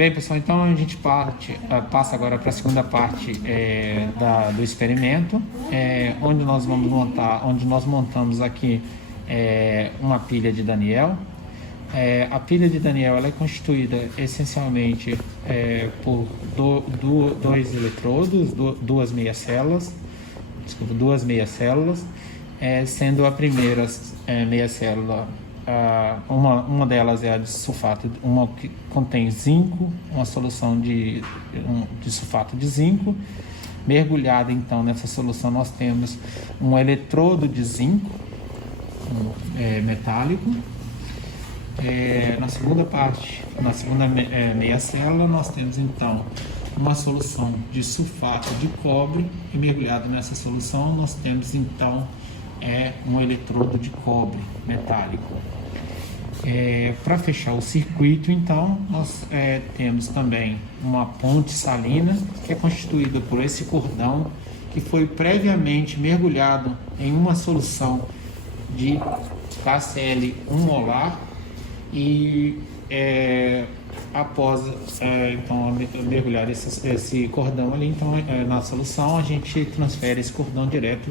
Bem, pessoal, então a gente passa agora para a segunda parte do experimento, onde nós montamos aqui uma pilha de Daniell. A pilha de Daniell ela é constituída essencialmente por dois eletrodos, duas meias células, sendo a primeira meia célula, uma delas é a de sulfato, uma que contém zinco, uma solução de sulfato de zinco. Mergulhada então nessa solução nós temos um eletrodo de zinco metálico. Na segunda meia célula nós temos então uma solução de sulfato de cobre, e mergulhado nessa solução nós temos então um eletrodo de cobre metálico. Para fechar o circuito, então, nós temos também uma ponte salina, que é constituída por esse cordão, que foi previamente mergulhado em uma solução de KCl 1 molar, e após então mergulhar esse cordão ali, então na solução a gente transfere esse cordão direto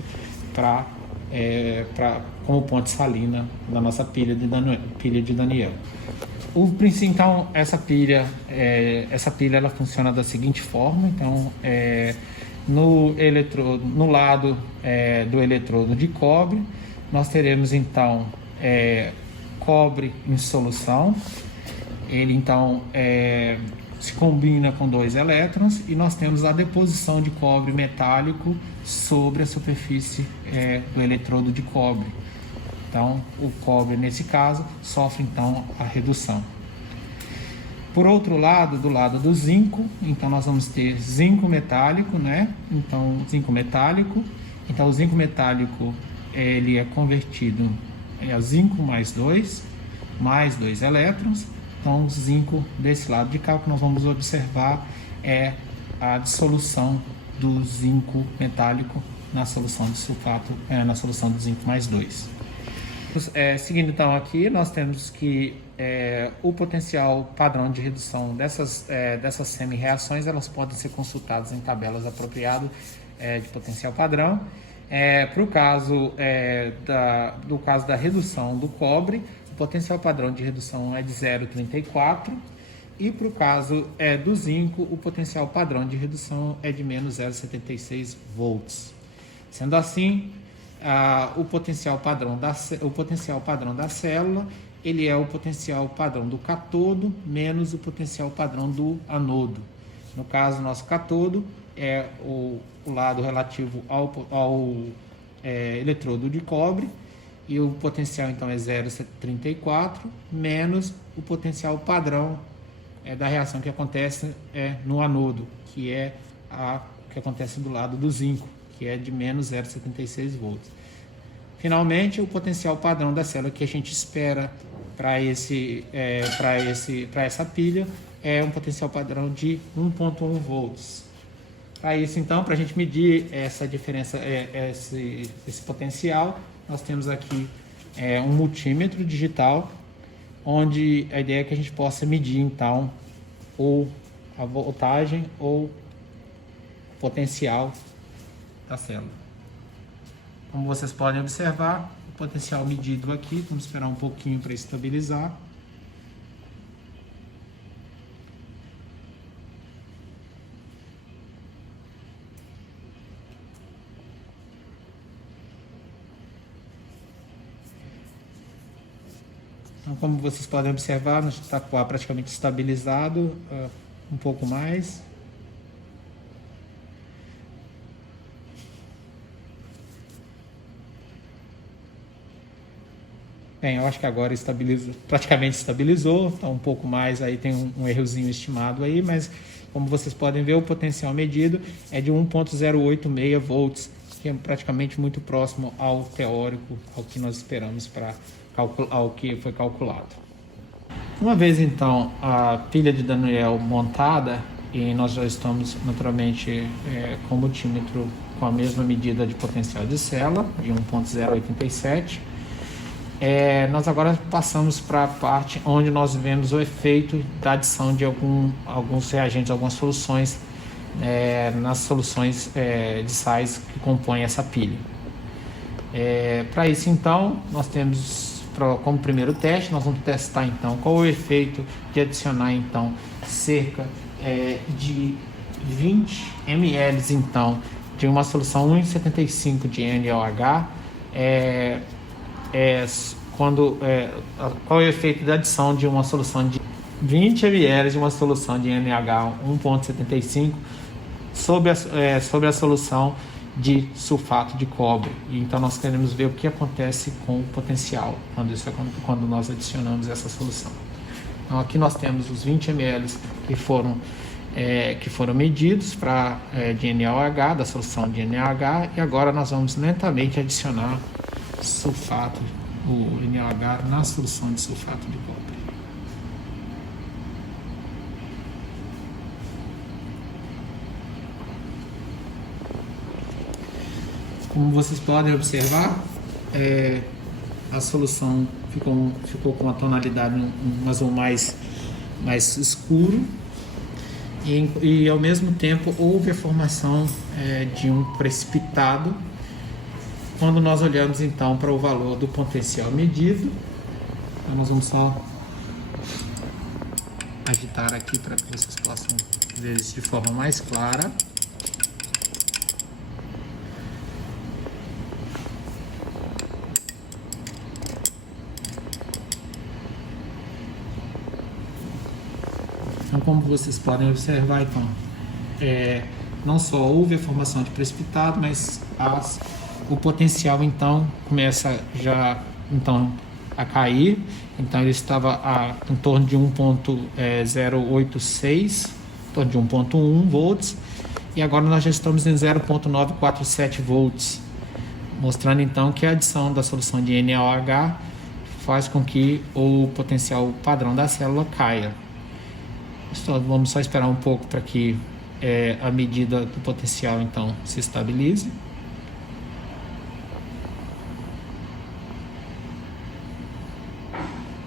como ponte salina da nossa pilha de Daniell. Então essa pilha ela funciona da seguinte forma. Então no lado do eletrodo de cobre nós teremos então cobre em solução. Ele então se combina com dois elétrons, e nós temos a deposição de cobre metálico sobre a superfície do eletrodo de cobre. Então o cobre nesse caso sofre então a redução. Por outro lado, do lado do zinco, então nós vamos ter zinco metálico, Então o zinco metálico ele é convertido a zinco mais dois elétrons. Então, o zinco desse lado de cá, o que nós vamos observar é a dissolução do zinco metálico na solução de sulfato, na solução do zinco mais 2. Seguindo então aqui, nós temos que o potencial padrão de redução dessas semi-reações, elas podem ser consultadas em tabelas apropriadas de potencial padrão. Para o caso da redução do cobre, o potencial padrão de redução é de 0,34, e para o caso do zinco, o potencial padrão de redução é de menos 0,76 volts. Sendo assim, o potencial padrão da célula ele é o potencial padrão do catodo menos o potencial padrão do anodo. No caso, nosso catodo é o lado relativo ao eletrodo de cobre, e o potencial então é 0,34 menos o potencial padrão da reação que acontece no anodo, que é que acontece do lado do zinco, que é de menos 0,76 volts. Finalmente, o potencial padrão da célula que a gente espera para essa pilha é um potencial padrão de 1,1 volts. Para isso, então, para a gente medir essa diferença, esse potencial, nós temos aqui um multímetro digital, onde a ideia é que a gente possa medir, então, ou a voltagem ou o potencial da célula. Como vocês podem observar, o potencial medido aqui, vamos esperar um pouquinho para estabilizar. Então, como vocês podem observar, nós está praticamente estabilizado, um pouco mais. Bem, eu acho que agora praticamente estabilizou, está um pouco mais, aí tem um errozinho estimado aí, mas como vocês podem ver, o potencial medido é de 1,086 volts, que é praticamente muito próximo ao teórico, ao que nós esperamos ao que foi calculado. Uma vez então a pilha de Daniell montada, e nós já estamos naturalmente com o multímetro com a mesma medida de potencial de célula, de 1,087, Nós agora passamos para a parte onde nós vemos o efeito da adição de alguns reagentes, algumas soluções nas soluções de sais que compõem essa pilha. Para isso, então, nós temos como primeiro teste, nós vamos testar então qual o efeito de adicionar então cerca de 20 ml então de uma solução 1,75 de NaOH. Qual é o efeito da adição de uma solução de 20 ml de uma solução de NaH 1,75 sobre a solução de sulfato de cobre. Então nós queremos ver o que acontece com o potencial quando nós adicionamos essa solução. Então aqui nós temos os 20 ml que foram medidos de NaOH, da solução de NaOH, e agora nós vamos lentamente adicionar sulfato, o NaOH, na solução de sulfato de cobre. Como vocês podem observar, a solução ficou com uma tonalidade um azul mais escuro, e ao mesmo tempo houve a formação de um precipitado. Quando nós olhamos então para o valor do potencial medido, então nós vamos só agitar aqui para que vocês possam ver isso de forma mais clara. Então, como vocês podem observar, então, não só houve a formação de precipitado, mas o potencial então começa já a cair. Então ele estava em torno de 1.086, em torno de 1.1 volts, e agora nós já estamos em 0.947 volts, mostrando então que a adição da solução de NaOH faz com que o potencial padrão da célula caia. Vamos só esperar um pouco para que a medida do potencial então se estabilize.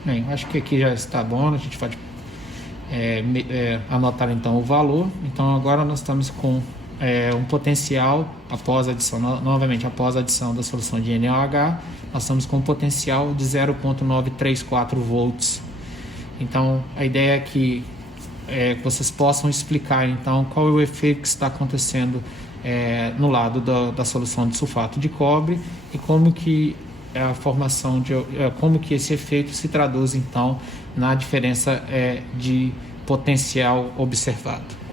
Bem, acho que aqui já está bom, a gente pode anotar então o valor. Então agora nós estamos com um potencial, após a adição, novamente após a adição da solução de NaOH, nós estamos com um potencial de 0.934 volts. Então a ideia é que vocês possam explicar então qual é o efeito que está acontecendo no lado da solução de sulfato de cobre, e como que a formação como que esse efeito se traduz então na diferença de potencial observado.